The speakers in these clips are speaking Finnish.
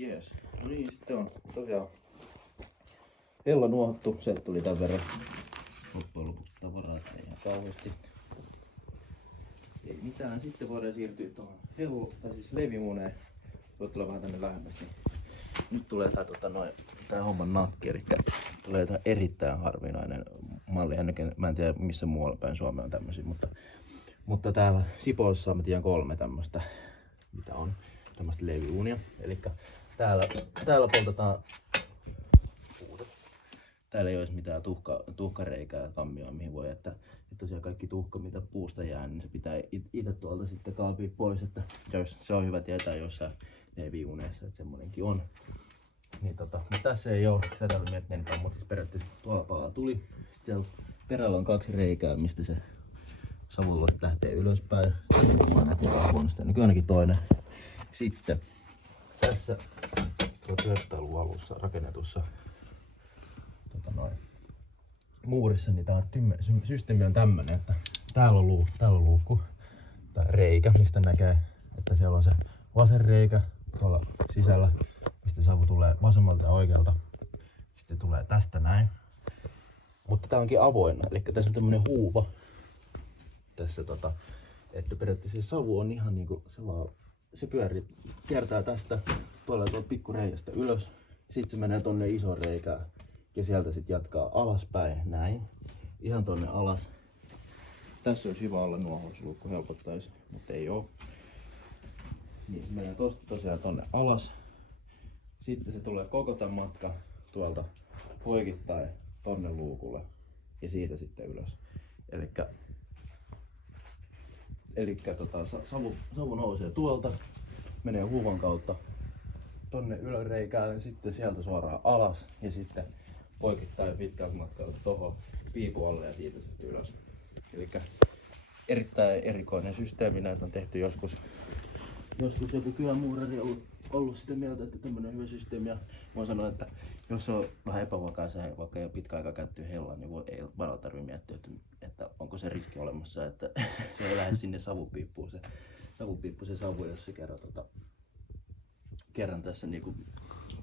Jees. No niin, sitten on tosiaan hella nuohottu. Se tuli tän verran. Loppujen lopuksi tavaraa ei ihan kauheasti. Ei mitään. Sitten voidaan siirtyä tuohon leivimuuneen. Voit tulla vähän tänne lähemmäs. Nyt tulee tää homman nakki. Eli tulee tää erittäin harvinainen malli. Mä en tiedä missä muualla päin Suomea on tämmösiä, mutta täällä Sipoossa mä tiedän 3 tämmöstä, mitä on tämmöstä leiviuunia. Eli täällä poltetaan puuta. Täällä ei olisi mitään tuhkareikää ja kammioa, mihin voi jättää. Ja tosiaan kaikki tuhka, mitä puusta jää, niin se pitää itse tuolta sitten kaapia pois. Että se on hyvä tietää jossain leiviuuneissa, että semmonenkin on. Niin mutta tässä ei oo sitä miettiä, mutta siis periaatteessa tuolla palaa tuli. Sitten siellä perällä on 2 reikää, mistä se savunluot lähtee ylöspäin. Nykyään ainakin toinen. Sitten tässä 1900-luvun alussa rakennetussa muurissa, niin tää systeemi on tämmönen, että täällä on luukku tai reikä, mistä näkee, että siellä on se vasen reikä tuolla sisällä, mistä savu tulee vasemmalta ja oikealta. Sitten se tulee tästä näin. Mutta tää onkin avoinna, eli tässä on tämmönen huuva tässä että periaatteessa se savu on ihan niinku se kiertää tästä tuolla pikkureiästä ylös. Sitten se menee tonne isoon reikään ja sieltä sitten jatkaa alaspäin näin. Ihan tonne alas. Tässä olisi hyvä olla nuohousluukku, helpottaisi, mutta ei oo. Niin se menee tosta tosiaan tonne alas. Sitten se tulee koko tämän matka tuolta poikittain tonne luukulle ja siitä sitten ylös. Savu nousee tuolta, menee huuvan kautta tonne yläreikään ja sitten sieltä suoraan alas ja sitten poikittain pitkältä matkalta tohon piipualle ja siitä sitten ylös. Elikkä erittäin erikoinen systeemi, näitä on tehty joskus joku kylämuurari ollut sitä mieltä, että tämmönen hyvä systeemi, ja voin sanoa, että jos on vähän epävakaa sää, vaikka ei ole pitkä aika käytetty hella, niin ei varmaan tarvitse miettiä, että onko se riski olemassa, että se ei lähde sinne savupiippuun se savu, jos se kerran tässä niinku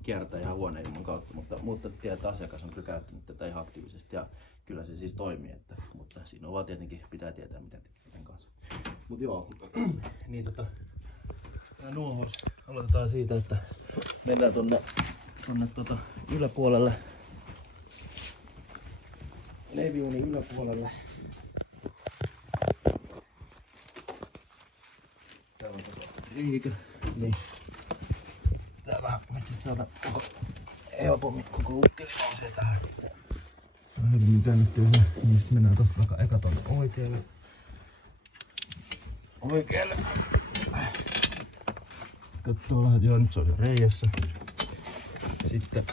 kiertää ihan huoneilman kautta, mutta tiedät, että asiakas on kyllä käyttänyt tätä ihan aktiivisesti ja kyllä se siis toimii, mutta siinä on vaan tietenkin pitää tietää mitä tekee kanssa. Mut joo, niin tää nuohous aloitetaan siitä, että mennään tonne yläpuolelle, leiviuunin yläpuolelle. Täällä on reikä, niin tää vähän saada helpommin koko ukkeli nousee tähän. Se on helpommin käännettyä, niin sit mennään tosta vaikka eka tonne oikealle. Katsoo vähän, joo nyt se on jo reijässä. Sitten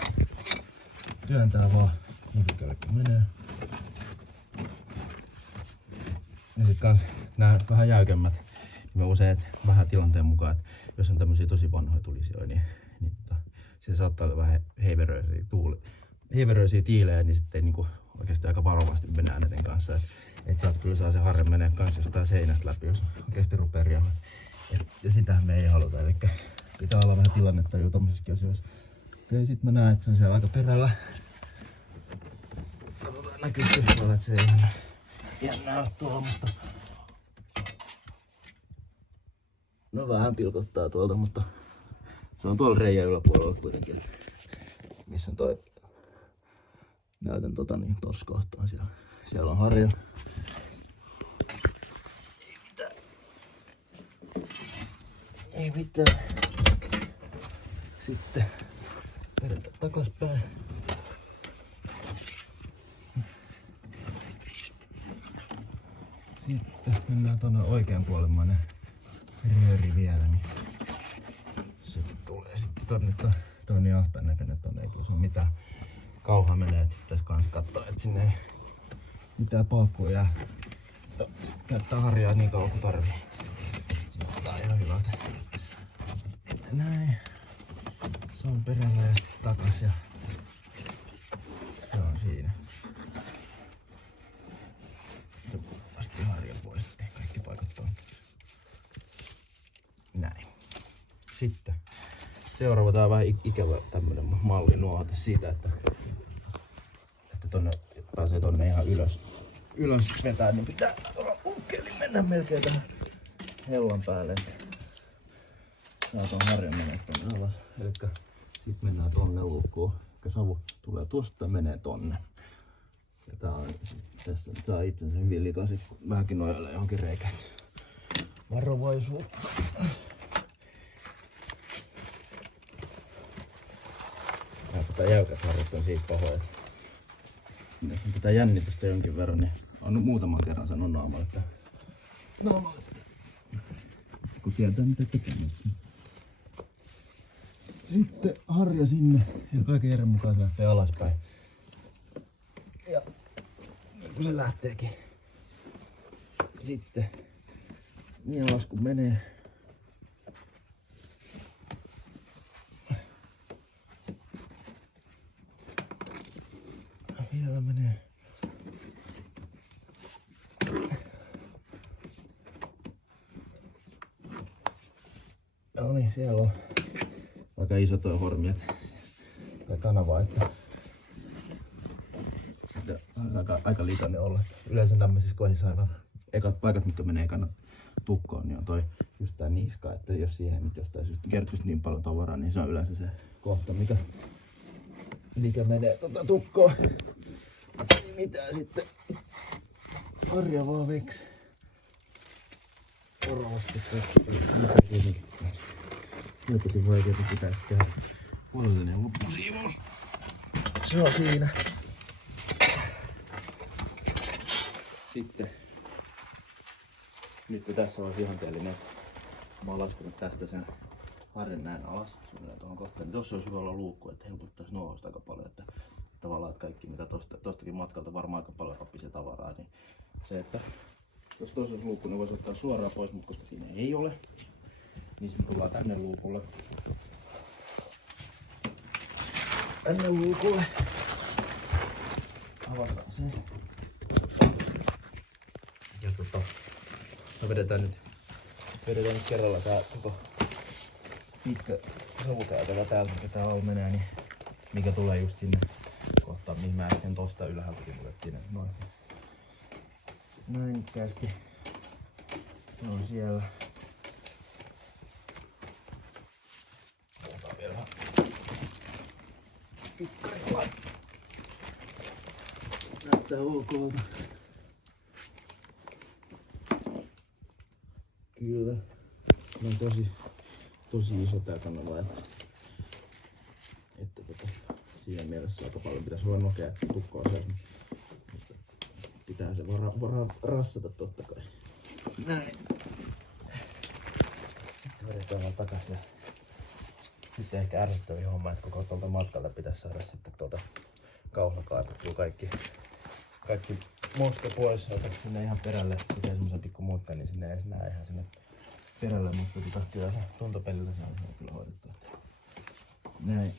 työntää vaan niin pitkälle kun menee. Ja sit kans nää vähän jäykemmät. Me usein vähän tilanteen mukaan, että jos on tämmösiä tosi vanhoja tulisioita, niin se saattaa olla vähän heiveröisiä tiilejä, niin sitten niinku oikeesti aika varovasti mennään näiden kanssa. Et sieltä kyllä saa se harre menee kans jostain seinästä läpi, jos oikeesti rupee riemaan. Ja sitähän me ei haluta, eli pitää olla vähän tilannettajua tommosissakin asioissa. Okei, sit mä näen, että se on siellä aika perällä. Katsotaan näkyykö tuolla, että se ei jännää ole tuolla, mutta no vähän pilkottaa tuolta, mutta se on tuolla reijän yläpuolella kuitenkin, missä on toi, näytän niin tossa kohtaan siellä on harja. Ei mitään. Sitten vedetään takaspäin. Sitten mennään tonne oikean puolemmainen rööri vielä, niin se tulee sitten tonne jahtain näköinen, tonne ei kyllä se on mitään kauhaa menee, että pitäis kans katsoa, että sinne ei mitään paukkua jää. Käyttää harjaa niin kauan kuin tarvii. Tää on ihan hyvä. Näin. Se on perällä ja sitten takas ja se on siinä. Asti harja pois, ettei kaikki paikat on. Näin. Sitten Seuraava, tää on vähän ikävä tämmönen malli nuohota siitä, että tonne pääsee tonne ihan ylös vetää, niin pitää olla ukkeli mennä melkein tähän hellan päälle, että saa ton harjan menee tonne alas. Elikkä sit mennään tonne luukkuun. Elikkä savu tulee tuosta ja menee tonne. Ja tää on tässä saa itsensä hyvin likaisesti, kun vähänkin nojailee johonkin reikään. Varovaisuutta. Tää jäykät harjat on siitä pahoja. Jos on tätä jännitystä jonkin verran, niin on muutaman kerran sanonut naamalle, että kun tietää mitä tekee. Sitten harja sinne ja kaiken järjen mukaan se lähtee alaspäin. Ja niin kun se lähteekin. Sitten niin alas kun menee. Vielä menee. No niin, siellä on aika iso tuo hormi tai kanava, että sitten aika likainen olla. Yleensä tämmöisissä kohdissa aina ekat paikat, mitkä menee tukkoon, niin on toi just tää niska, että jos siihen nyt jostain syystä kertyisi niin paljon tavaraa, niin se on yleensä se kohta, mikä menee tukkoon. Niin mitä sitten harja vaan veksi. Varovasti helpotin vaikeeta pitäisi tehdä huolellinen loppusiivous. Se on siinä. Sitten nyt kun tässä olisi ihanteellinen, mä oon laskenut tästä sen harjan näin alas suunnilleen tuohon kohtaan, niin tossa olisi hyvä olla luukku, että helpottaisi nuohosta aika paljon, että tavallaan että kaikki mitä tostakin matkalta varmaan aika paljon rappisee tavaraa, niin se, että jos tuossa olisi luukku, niin voisi ottaa suoraan pois, mutta koska siinä ei ole, niin sitten tullaan tänne luukulle. Tänne luukulle. Avataan se. Ja me vedetään nyt kerralla tää koko pitkä savukäytävä täältä, mikä tää alla menee, niin mikä tulee just sinne kohtaan, mihin mä äsken tosta ylhäältäkin otettiin. Näin kästi. Se on siellä. Otetaan vielä pikkarilla. Näyttää okolta. Kyllä. On tosi iso tää kanava, että siinä mielessä aika paljon pitäisi olla nokea, että tukko on se. Pitää se rassata totta kai. Näin. Sitten vedetään vaan takas ja sitten ehkä ärsyttäviä homma, että koko tuolta matkalta pitäisi saada sitten tuolta kauhlakaartettua kaikki moska pois, ota sinne ihan perälle, pitää semmosen pikku muutteen, niin sinne ei edes näe ihan sinne perälle, mutta kyllä se tuntopelillä se on kyllä hoidettu. Näin.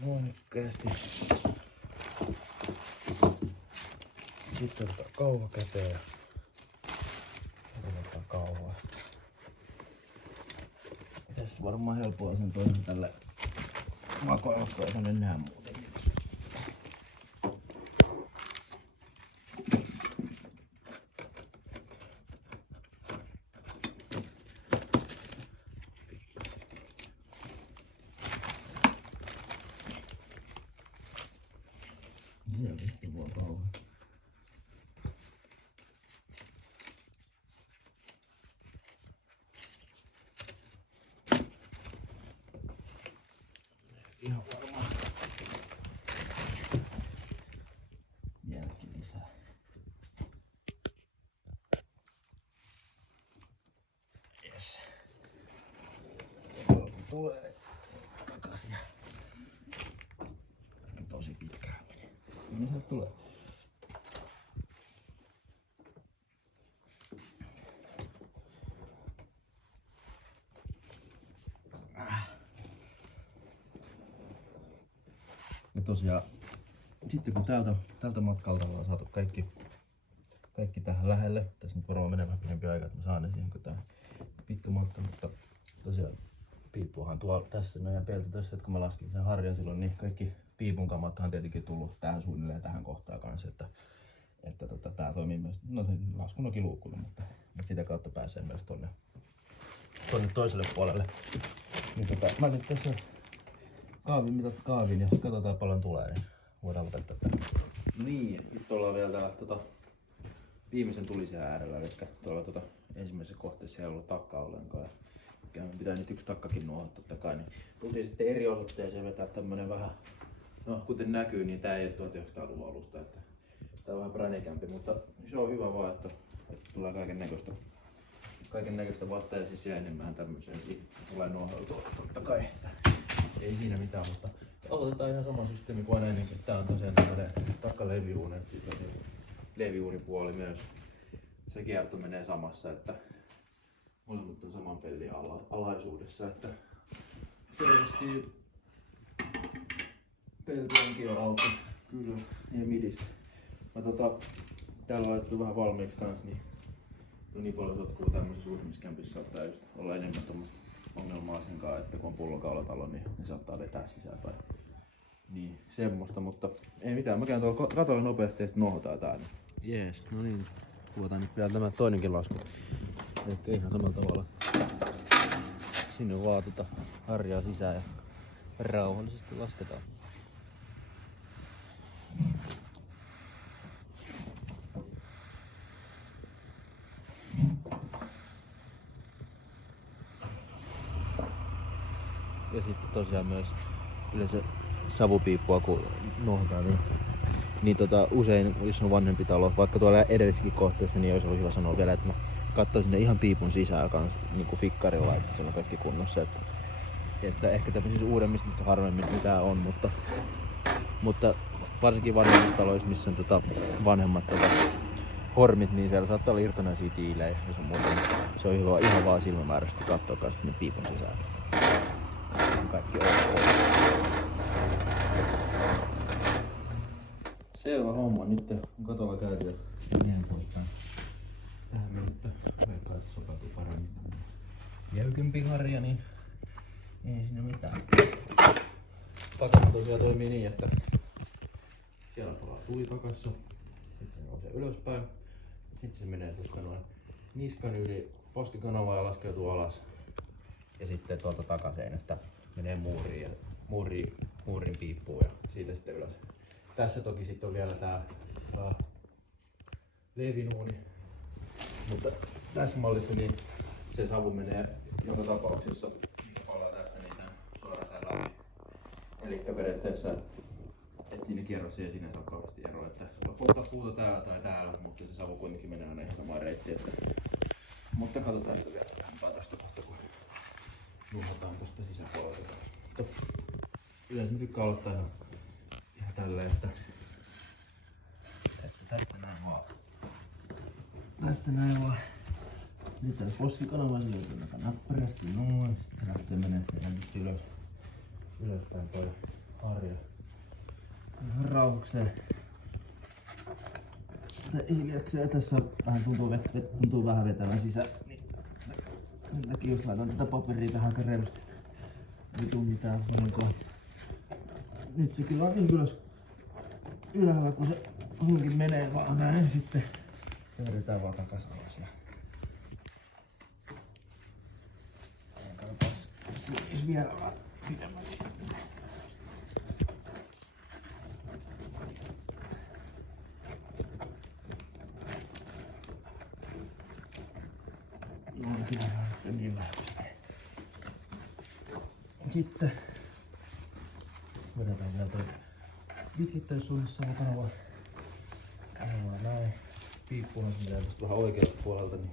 Monikkaasti. Sitten ottaa kauha käteen ja ruvetaan kauhaa. Tässä varmaan helpoa sen toisen tälle makoilla, koska ei tänne näe muuten. Siellä sitten vaan kauha. Ihan varmaan jälki lisää. Yes. Tulee takas ja tosi pitkään menee. Niin se tulee. Ja tosiaan, sitten kun tältä matkalta ollaan saatu kaikki kaikki tähän lähelle. Tässä nyt varmaan menee vähän pidempi aika, että mä saan ne siihen, kun tää pitkä matka, mutta tosiaan piippuhan tuolla tässä meidän pelti tässä, että kun mä laskin sen harjan silloin, niin kaikki piipun kamathan tietenkin tullut tähän suunnilleen tähän kohtaan kanssa, että tää toimii myös, no sen laskun onkin luukkunut, mutta sitä kautta pääsee myös tonne toiselle puolelle. Niin mä nyt tässä kaavin ja katsotaan paljon tulee, niin voidaan lopettaa tää. No niin, nyt ollaan vielä täällä viimeisen tulisen äärellä, eli tuolla ensimmäisessä kohteessa ei ollut takkaa ollenkaan. Pitää nyt yksi takkakin nuohot totta kai, niin tultiin sitten eri osoitteeseen vetää tämmönen vähän, no kuten näkyy, niin tää ei ole 1900-luvun alusta, että tää on vähän bränikämpi, mutta se on hyvä vaan, että tulee kaiken näköistä vastaan ja siis jää enemmän tämmöiseen, tulee nuohoutua totta kai, että ei siinä mitään, mutta aloitetaan ihan sama systeemi kuin aina ennen, tää on tosiaan tämmönen takkalevyuuni, levyuunipuoli myös, se kierto menee samassa, että molemmat on saman pellin alaisuudessa, että selvästi pelti onkin jo auki, kyllä, ja midistä. Mä täällä on laitettu vähän valmiiksi kans, niin paljon sotkuu tämmöisessä uusimmissa kämpissä saattaa just olla enemmän tuommoista ongelmaa sen kanssa, että kun on pullokaulatalo, niin ne saattaa vetää sisäänpäin. Niin semmoista, mutta ei mitään, mä käyn tuolla katolla nopeasti ja sitten nuohotaan tää. Jees, no niin, kuvataan nyt vielä tämä toinenkin lasku. Eli ihan samalla tavalla. Sinne vaan harjaa sisään ja rauhallisesti lasketaan. Ja sitten tosiaan myös yleensä savupiippua kun nuohotaan, niin usein jos on vanhempi talo, vaikka tuolla edellisessäkin kohteessa, niin olisi ollut hyvä sanoa vielä, että mä katsoin sinne ihan piipun sisään kans niin kuin fikkarilla, että siellä on kaikki kunnossa. Että ehkä tämmöisissä uudemmissa nyt harvemmin mitään on, mutta varsinkin vanhemmissa taloissa, missä on vanhemmat hormit, niin siellä saattaa olla irtonaisia tiilejä ja sun muuta. Se on hyvä ihan vaan silmämääräisesti katsoa kanssa sinne piipun sisään. Kaikki ok. Selvä homma, nyt on katolla käyty ja niin poispäin. Tähän mennyt vaikka että sopeutuu paremmin jäykympi harja, niin ei siinä mitään. Takana tosiaan toimii niin, että siellä palaa tuli takassa, sitten se nousee ylöspäin, sitten se menee noin niskan yli poskikanavaa ja laskeutuu alas. Ja sitten tuolta takaseinästä menee muurin piippuun ja siitä sitten ylös. Tässä toki sitten on vielä tää leivinuuni, mutta tässä mallissa niin se savu menee joka tapauksessa, mikä palaa tästä, niin tän suoraan tää läpi. Elikkä periaatteessa, että siinä kierrossa ei siinä saa kauheasti eroa, että voi polttaa puuta täällä tai täällä, mutta se savu kuitenkin menee aina ihan samaan reittiin. Mutta katsotaan sitä vielä lähempää tästä kohta, kun nuohotaan tästä sisäpuolelta. Yleensä mä tykkään aloittaa ihan tälleen, että tästä näin vaan. Tästä näin vaan. Nyt tää poskikanava, se löytyy aika näppärästi noin. Sitten se lähtee menee sitten ylöspäin toi harja. Ihan rauhakseen. Hiljakseen tässä vähän tuntuu vähän vetävän sisään. Niin sen takia just laitan tätä paperia tähän aika reilusti. Ei tuu mitään vahinkoa. Nyt se kyllä on niin ylhäällä kun se hunkin menee vaan näin sitten. Kääritään vaan takas alas. Katsotaan jos vielä vaan pidemmän. No pidetään sitten niin vähän. Sitten vedetään vielä toi pitkittäissuunnassa kanava. Näin. Piippuhan se menee tästä vähän oikealta puolelta, niin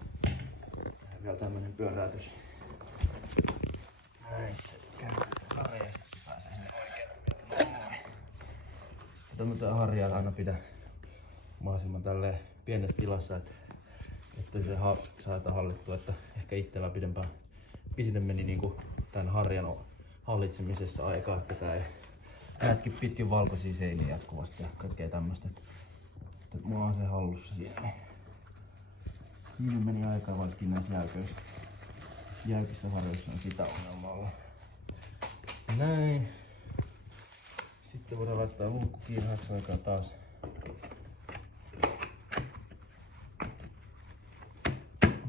vielä tämmönen pyöräytys. Näin, käännetään harja ja sitten pääsee sinne oikealle. Sitten tätä harjaa aina pidä mahdollisimman tälleen pienessä tilassa, että se saadaan hallittua, että ehkä itsellä pisiten meni niinku tän harjan hallitsemisessa aikaa, että tää ei näetki pitkin valkoisia seiniä jatkuvasti ja kaikkea tämmöstä. Mulla on se hallussa siinä. Siinä meni aikaa varsinkin näissä jäykissä harjoissa on sitä ongelmaa olla. Näin. Sitten voidaan laittaa luukku kiinni vähäksi aikaa taas.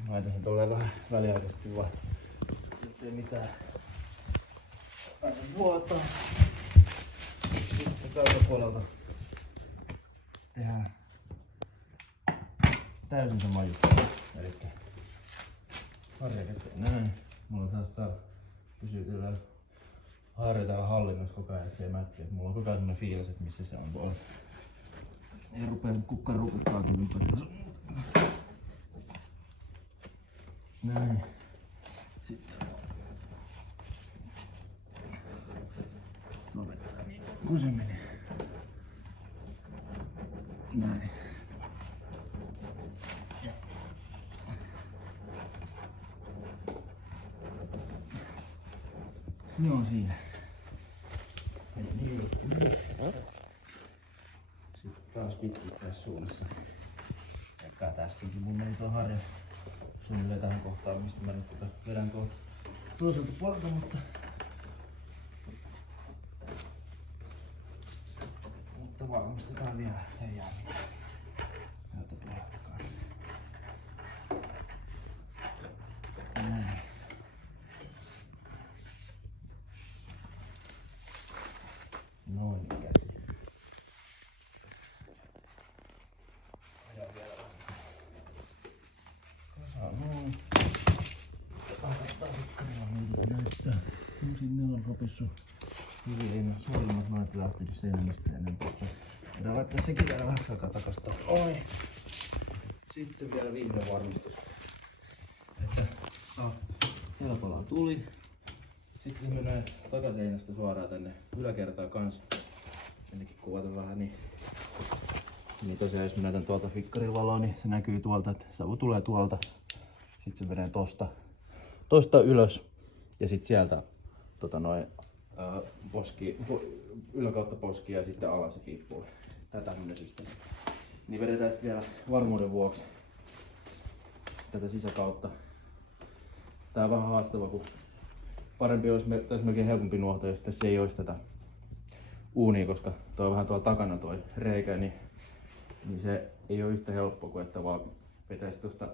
Laitan sen tolleen vähän väliaikaisesti vaan. Sitten ei mitään. Laitan vuotaa. Sitten tältä puolelta tehdään täysin sama juttu. Elikkä harjakäteen näin. Mulla taas täällä pysyy kyllä harja täällä hallinnassa koko ajan, ettei mätkiä. Mulla on koko ajan semmonen fiilis, että missä se on tuolla. Ei rupee kukkaan ruputtaa tuli paljon. Näin. Sitten lopetetaan niin kun se menee. Näin. Se on siinä. Sitten taas pitkittää suunnassa. Ekkaa tässäkin mun meni tuo harja suunnilleen tähän kohtaan, mistä mä nyt vedän tuolta toiselta puolelta, mutta varmistetaan vielä, ettei jää mitään. Täältä puolelta kanssa. Näin. Noin käsi. Ajan vielä vähän. Kasaan noin. Kannattaa vikkarilla meitä näyttää. No sinne on hopissu. Hyvin suurimmat noit lähtenyt seinämistä ennen tuosta. Voidaan laittaa sekin vielä vähän aikaa takasta. Oi. Sitten vielä viimeinen varmistus. Että helpolla tuli. Sitten se menee takaseinästä suoraan tänne yläkertaan kanssa. Ennenkin kuvata vähän niin. Niin tosiaan jos mä näytän tuolta fikkarin valoa, niin se näkyy tuolta, että savu tulee tuolta. Sitten se menee tosta ylös. Ja sitten sieltä yläkautta poski ja sitten alas se kiippuu. Tää tämmönen systeemi. Niin vedetään sitten vielä varmuuden vuoksi tätä sisäkautta. Tää on vähän haastava, kun parempi olisi, tässä melkein helpompi nuohtaa, jos tässä ei olisi tätä uunia, koska tuo on vähän tuolla takana tuo reikä, niin se ei ole yhtä helppo kuin että vaan vetäisi tuosta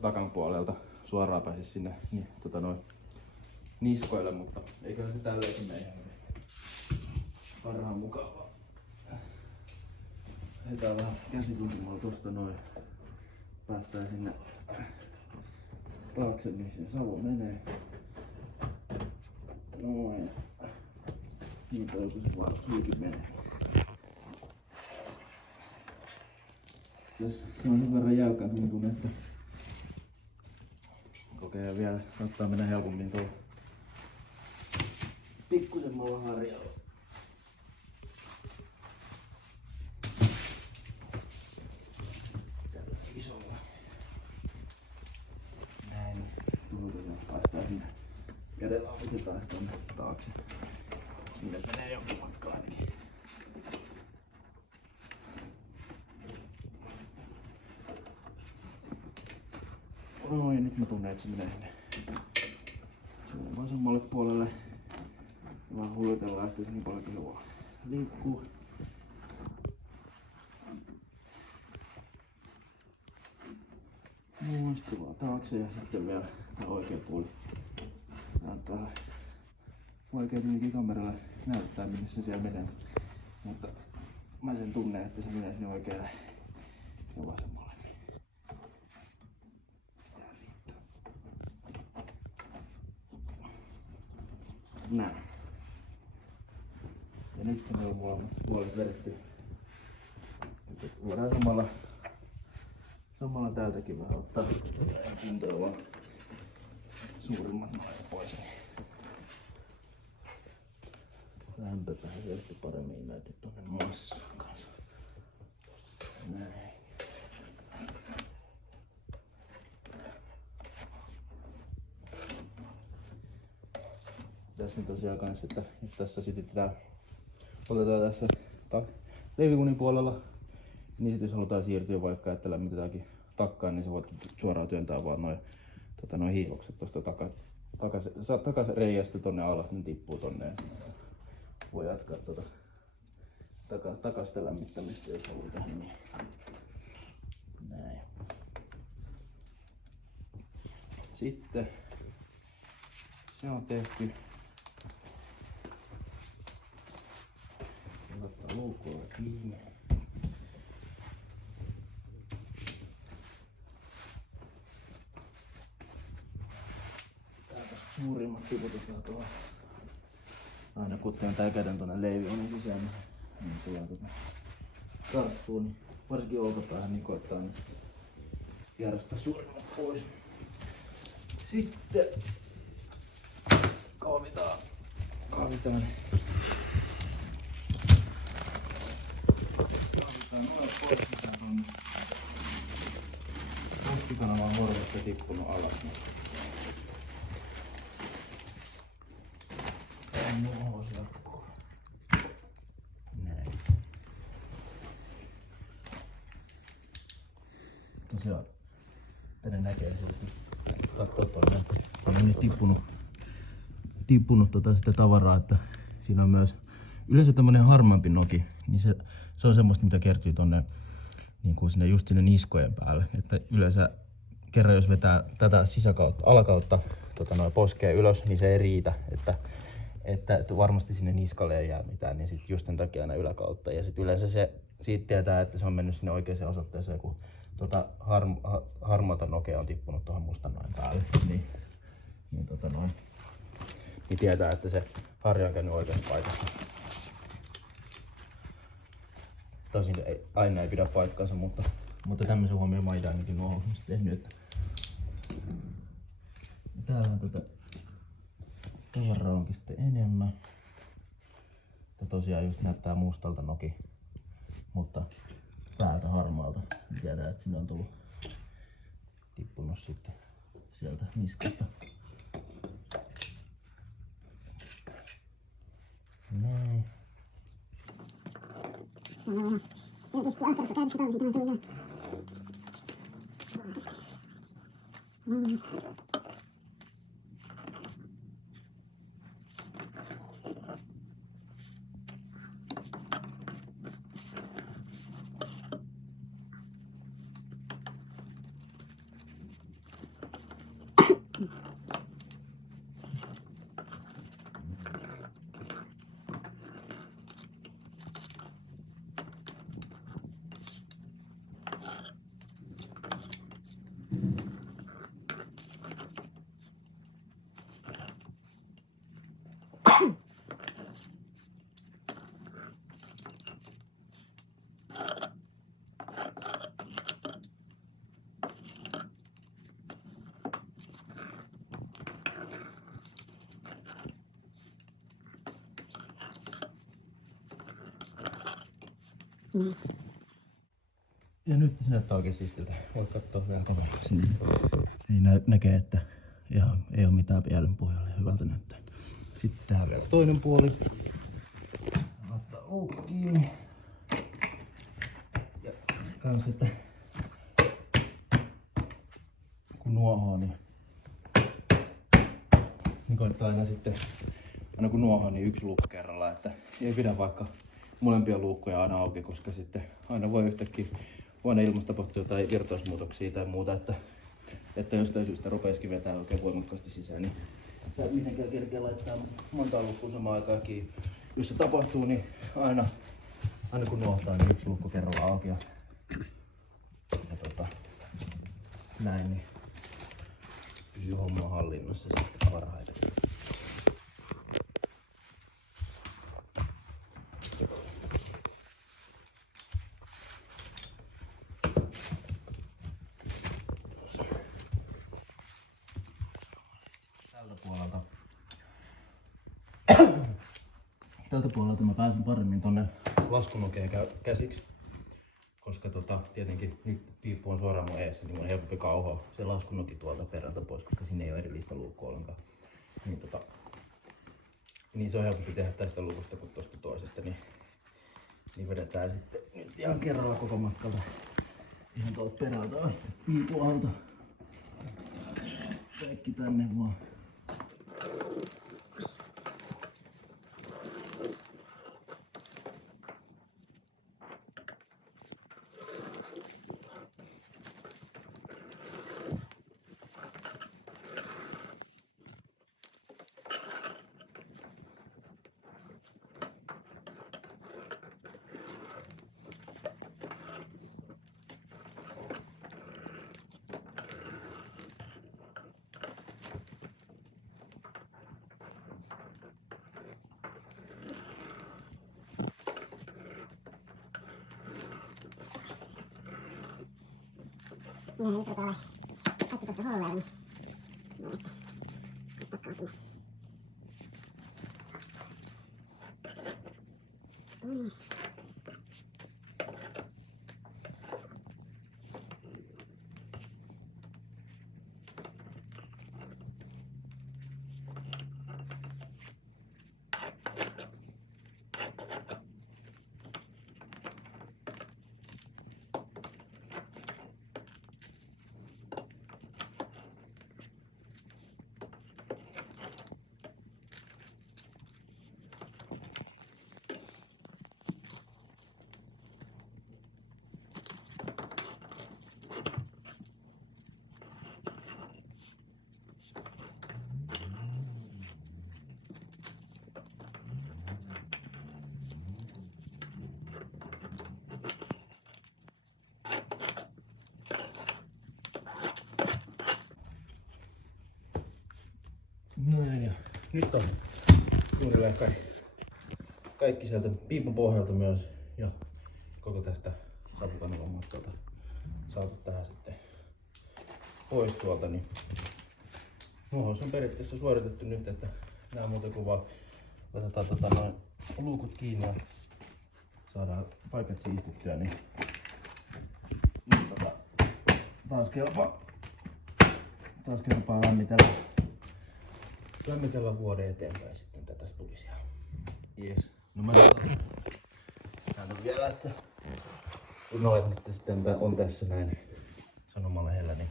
takan puolelta suoraan pääsisi sinne niskoille, mutta eiköhän se tälleenkin mene parhaan mukavaa. Heitetään vähän käsituntumalla tosta noin. Päästään sinne taakse, mihin se savu menee. Noin. Niin toi kun se vaan suikin menee. Se on sen verran jäykkä tuntunut, että kokee vielä, saattaa mennä helpommin tuolla pikkusemmalla harjalla. Tällä isolla. Näin. Tulta päästään sinne. Kädellä otetaan tonne taakse. Sinne menee joku matka ainakin. Noin, nyt mä tunnen, että se menee sinne vasemmalle puolelle. Vaan hullutellaan sitten niin paljon kuin se liikkuu. Noin, sitten vaan taakse ja sitten vielä tää oikea puoli. Tää on vähän vaikea tietenkin kameralle näyttää, minne se siellä menee. Mutta mä sen tunnen, että se menee sinne oikealle ja vasemmalle. Näin. Ja nyt kun meillä on molemmat puolet vedetty, voidaan samalla täältäkin vähän ottaa kuntoa vaan suurimmat noin pois. Lämpö pääsee sitten paremmin näytetty tonne massaan kanssa. Näin. Tässä on tosiaan kans, että jos tässä sytytetään, otetaan tässä leivikunin puolella, niin sitten jos halutaan siirtyä vaikka, että lämmitetäänkin takkaan, niin sä voit suoraan työntää vaan noin hiilokset tuosta takaisin reiästä tonne alas, ne tippuu tonne ja voi jatkaa takaista lämmittämistä, jos haluaa tehdä niin. Näin. Sitten se on tehty. Laittaa luukulla kiinni. Täältä suurimmat tiputetaan tuohon. Aina kun tää käden tuonne leivionin sisään, niin tulee tarttuu, niin varsinkin olkapäähän niin koittaa nyt vierastaa suurimmat pois. Sitten kaavitaan noin pois, mitä on postikanavan horvasta tippunut alas. Näin. Tosiaan tänne näkee katsoo tonne. On nyt tippunut sitä tavaraa, että siinä on myös yleensä tämmönen harmaampi noki, niin se on semmoista, mitä kertyy tonne niin kuin sinne niskojen päälle. Että yleensä kerran jos vetää tätä sisäkautta, alakautta poskea ylös, niin se ei riitä, että varmasti sinne niskalle ei jää mitään, niin sit just sen takia aina yläkautta. Ja sit yleensä siitä tietää, että se on mennyt sinne oikeaan osoitteeseen, kun harmaata nokea on tippunut tuohon mustan noin päälle. Niin tietää, että se harja on käynyt oikeassa paikassa. Tosin aina ei pidä paikkaansa, mutta tämmöisen huomioon mä ainakin nuohousmista tehnyt, että täällä on tavaraa onkin sitten enemmän. Ja tosiaan just näyttää mustalta noki, mutta päältä harmaalta. Tiedetään, että sinne on tullut tippunut sitten sieltä niskasta. Näin. Ja nyt se näyttää oikein siistiltä. Voit katsoa vielä kamerasta. Niin näkee, että ei ole mitään pielyn pohjalle. Hyvältä näyttää. Sitten tähän vielä toinen puoli. Laittaa luukku kiinni. Ja kans, että kun nuohoo, niin koittaa aina sitten, aina kun nuohoo, niin yksi luukku kerrallaan. Että ei pidä vaikka molempia luukkuja aina auki, koska sitten aina voi yhtäkkiä huoneilmassa tapahtua jotain virtausmuutoksia tai muuta, että jostain syystä rupeisikin vetää oikein voimakkaasti sisään, niin sä et mitenkään kerkeä laittaa monta luukkua samaan aikaan kiinni. Jos se tapahtuu, niin aina kun nuohtaa, niin yksi luukku kerrallaan auki ja näin, niin pysyy homma hallinnassa sitten parhaiten. Tältä puolelta mä pääsen paremmin tonne laskunokeen käsiksi, koska tietenkin nyt piippu on suoraan mun eessä, niin mun on helpompi kauhoa se laskunoki tuolta perältä pois, koska sinne ei ole erillistä luukkua ollenkaan. Niin se on helpompi tehdä tästä luukusta kuin tosta toisesta, niin vedetään sitten nyt ihan kerralla koko matkalta Ihan tuolta perältä asti piipualta. Kaikki tänne vaan. Kaikki tuossa holleilla, niin pakkaa sinne. Näin ja nyt on juuri kaikki sieltä piipun pohjalta myös ja koko tästä sapukanilommatkalta saatu tähän sitten pois tuolta, niin nuohous on periaatteessa suoritettu nyt, että nää muuta kuin vaan laitetaan noin luukut kiinni ja saadaan paikat siistittyä, niin taas kelpaa lämmitellä vuoden eteenpäin sitten tätä tulisia. Jees. No mä sanon vielä, että kun noet nyt sitten on tässä näin sanomalehdellä, niin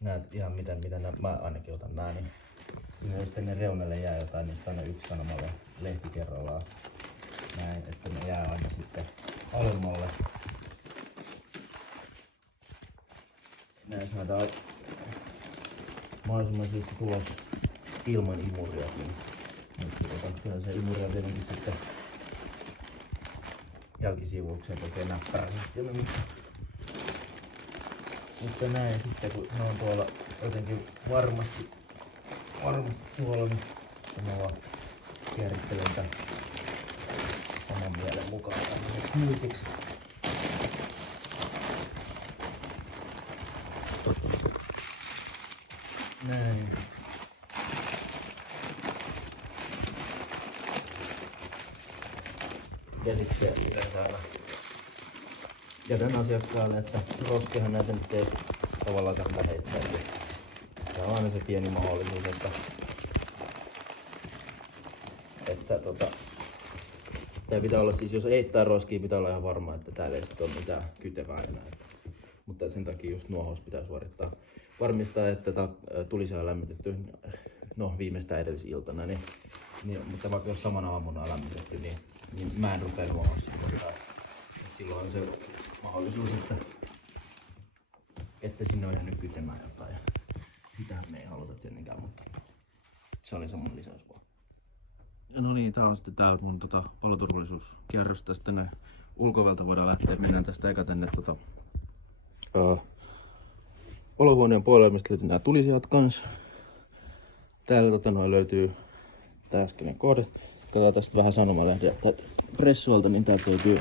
näet ihan mitä mä ainakin otan nää, niin jos tänne reunalle jää jotain, niin aina yksi sanomalehti kerrallaan. Näin, että ne jää aina sitten alemmalle. Näin saadaan mahdollisimman siisti tulos ilman imuriakin. Kyllä se imuria tietenkin sitten jälkisivuukseen tekee näppäräisesti. Mutta näin sitten kun ne on tuolla jotenkin varmasti tuolla, niin mä vaan kierrittelen tän oman mielen mukaan tämmöiseksi myytiksi. Näin. Ja sitten yleensä aina jätän asiakkaalle, että roskehan näitä nyt ei tavallaan kannata heittää. Tämä on aina se pieni mahdollisuus, että tää pitää olla siis, jos heittää roskia, pitää olla ihan varma, että täällä ei sitten ole mitään kytevää enää. Mutta sen takia just nuohous pitää suorittaa. Varmistaa, että tulisia on lämmitetty viimeistään edellisiltana, mutta vaikka jos samana aamuna on lämmitetty, niin mä en rupea nuohoussiin. Silloin on se mahdollisuus, että sinne on jäänyt kytemään jotain. Sitähän me ei haluta tietenkään, mutta se oli semmonen lisäys vaan. No niin, tää on sitten tää mun paloturvallisuuskierros. Tästä tänne ulkovelta voidaan lähteä. Mennään tästä eka tänne olohuoneen puolelle, mistä löytyy nämä tulisijat kans. Täällä löytyy tää äskeinen kohde. Katsotaan tästä vähän sanomalehdiä täältä pressualta, niin täältä löytyy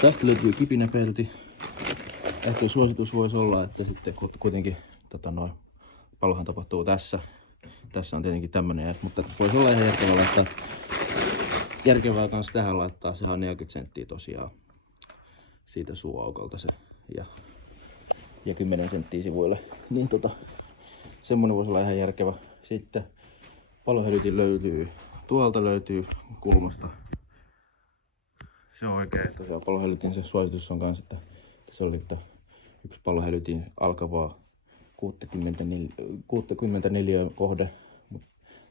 tästä löytyy kipinäpelti. Ehkä suositus voisi olla, että sitten kuitenkin palohan tapahtuu tässä. Tässä on tietenkin tämmönen, mutta voisi olla ihan järkevää kans tähän laittaa. Sehän on 40 senttiä tosiaan siitä suuaukolta se ja 10 senttiä sivuille. Niin semmonen voisi olla ihan järkevä. Sitten palohelytin löytyy tuolta kulmasta Se on oikein. Tosiaan palohälytin se suositus on kanssa, että se oli, että yksi palohälytin alkavaa 64 kohde. Mut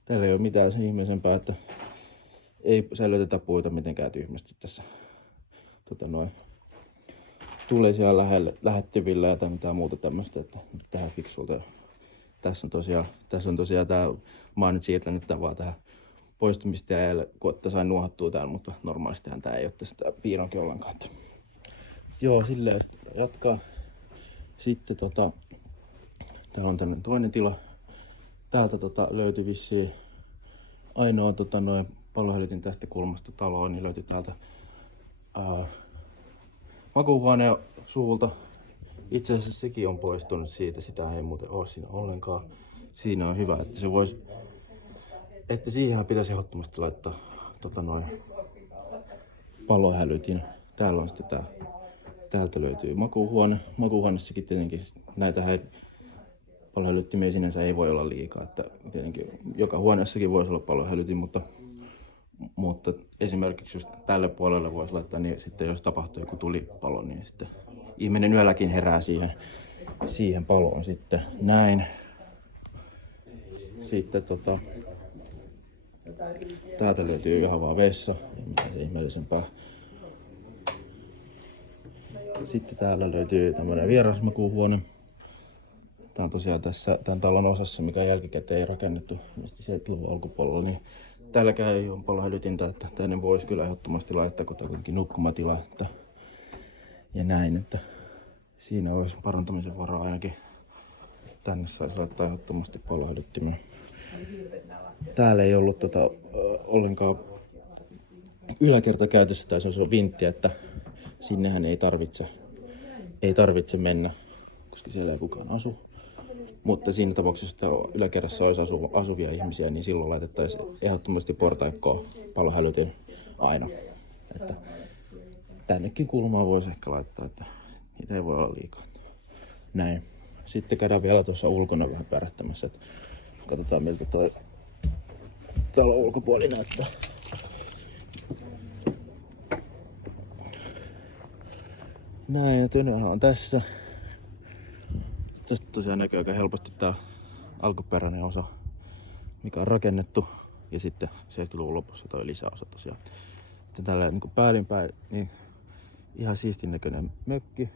täällä ei ole mitään sen ihmeisempää, että ei säilytetä puita mitenkään tyhmästi tässä. Tulee siellä lähettyvillä ja mitään muuta tämmöistä, että tähän fiksulta. Tässä on tosiaan tää, mä oon nyt siirtänyt tän vaan tähän poistumistielle, kun sain nuohattua täällä, mutta normaalistihan tää ei oo tässä tää piironkin ollenkaan. Joo, silleen jatkaa. Sitten täällä on tämmönen toinen tila. Täältä löytyi vissiin ainoa palohälytin tästä kulmasta taloon, niin löytyi täältä makuuhuoneen suulta. Itse asiassa sekin on poistunut siitä, sitä ei muuten ole siinä ollenkaan. Siinä on hyvä, että se voisi, että siihen pitäisi ehdottomasti laittaa palohälytin. Täällä on sitten täältä löytyy makuuhuone. Makuuhuoneessakin tietenkin näitä palohälyttimiä sinänsä ei voi olla liikaa, että tietenkin joka huoneessakin voisi olla palohälytin, mutta esimerkiksi just tälle puolelle voisi laittaa, niin sitten jos tapahtuu joku tulipalo, niin sitten ihminen yölläkin herää siihen paloon sitten näin. Sitten täältä löytyy ihan vaan vessa, ei mitään se ihmeellisempää. Sitten täällä löytyy tämmönen vierasmakuuhuone. Tää on tosiaan tässä tämän talon osassa, mikä jälkikäteen ei rakennettu 70-luvun alkupuolella, niin täälläkään ei ole palohälytintä, että tänne voisi kyllä ehdottomasti laittaa, kun tää on kuitenkin nukkumatila. Ja näin, että siinä olisi parantamisen varaa ainakin. Tänne saisi laittaa ehdottomasti palohälyttimää. Täällä ei ollut ollenkaan yläkerta käytössä, tai se on vintti, että sinnehän ei tarvitse mennä, koska siellä ei kukaan asu. Mutta siinä tapauksessa, että yläkerrassa olisi asuvia ihmisiä, niin silloin laitettaisiin ehdottomasti portaikkoon palohälytin aina. Että tännekin kulmaan voisi ehkä laittaa, että niitä ei voi olla liikaa. Näin. Sitten käydään vielä tuossa ulkona vähän pärähtämässä, että katsotaan miltä toi talon ulkopuoli näyttää. Näin, ja tynähän on tässä. Tästä tosiaan näkyy aika helposti tää alkuperäinen osa, mikä on rakennettu. Ja sitten 70-luvun lopussa toi lisäosa tosiaan. Sitten tällä niin päällinpäin, niin ihan siistin näköinen mökki.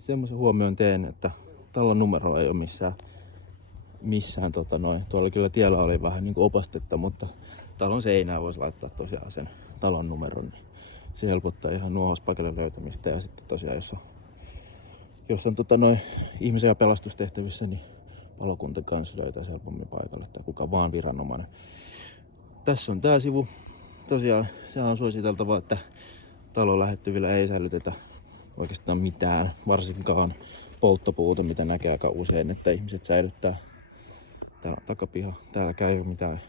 Semmoisen huomioon teen, että talon numero ei ole missään tuolla kyllä tiellä oli vähän niin kuin opastetta, mutta talon seinään voisi laittaa tosiaan sen talon numeron, niin se helpottaa ihan nuohouspaikalle löytämistä. Ja sitten tosiaan jos on ihmisiä pelastustehtävissä, niin palokunta kanssa löytää helpommin paikalle tai kuka vaan viranomainen. Tässä on tää sivu. Tosiaan se on suositeltavaa, että talon lähettyvillä ei säilytetä oikeastaan mitään, varsinkaan polttopuuta, mitä näkee aika usein, että ihmiset säilyttää. Täällä on takapiha. Täälläkään ei ole mitään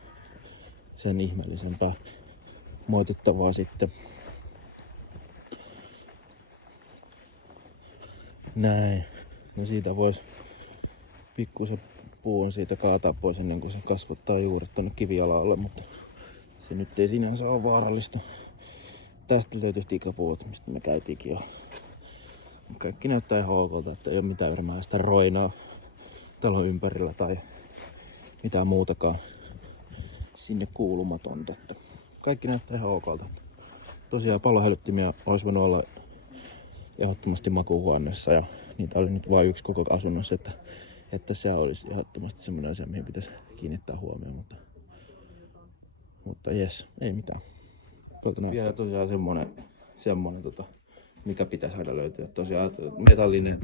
sen ihmeellisempää moitittavaa sitten. Näin. No siitä voisi pikkusen puun siitä kaataa pois ennen kuin se kasvattaa juuret tonne kivialalle, mutta se nyt ei sinänsä ole vaarallista. Tästä löytyy tikapuut, mistä me käytiinkin jo. Kaikki näyttää ihan okolta, että ei ole mitään ylimääräistä roinaa talon ympärillä tai mitään muutakaan sinne kuulumatonta. Kaikki näyttää ihan okolta. Tosiaan palohälyttimiä olisi voinut olla ehdottomasti makuuhuoneessa ja niitä oli nyt vain yksi koko asunnossa, että se olisi ehdottomasti semmoinen asia, mihin pitäisi kiinnittää huomioon, mutta jes, ei mitään. Vielä tosiaan semmonen mikä pitäisi aina löytyä. Tosiaan metallinen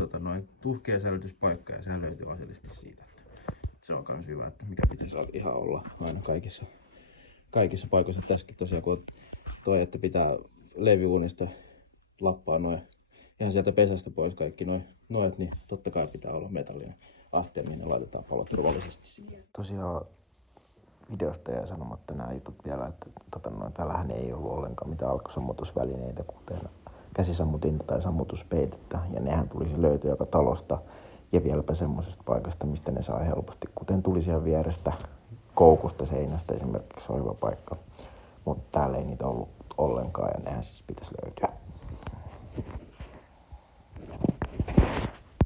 tuhkea säilytyspaikka ja sehän löytyy asiallisesti siitä. Se on myös hyvä, että mikä pitäisi ihan olla aina kaikissa paikoissa. Tässäkin tosiaan kun että pitää leiviuunista lappaa noin ihan sieltä pesästä pois kaikki noit, niin totta kai pitää olla metallinen astia, mihin ne laitetaan palot turvallisesti siihen. Tosiaan videosta jäi sanomatta nämä jutut vielä, että täällähän ei ollut ollenkaan mitään alkusammutusvälineitä, kuten käsisammutinta tai sammutuspeitettä, ja nehän tulisi löytyä joka talosta ja vieläpä semmoisesta paikasta, mistä ne saa helposti, kuten tulisi vierestä koukusta seinästä esimerkiksi on hyvä paikka, mutta täällä ei niitä ollut ollenkaan ja nehän siis pitäisi löytyä.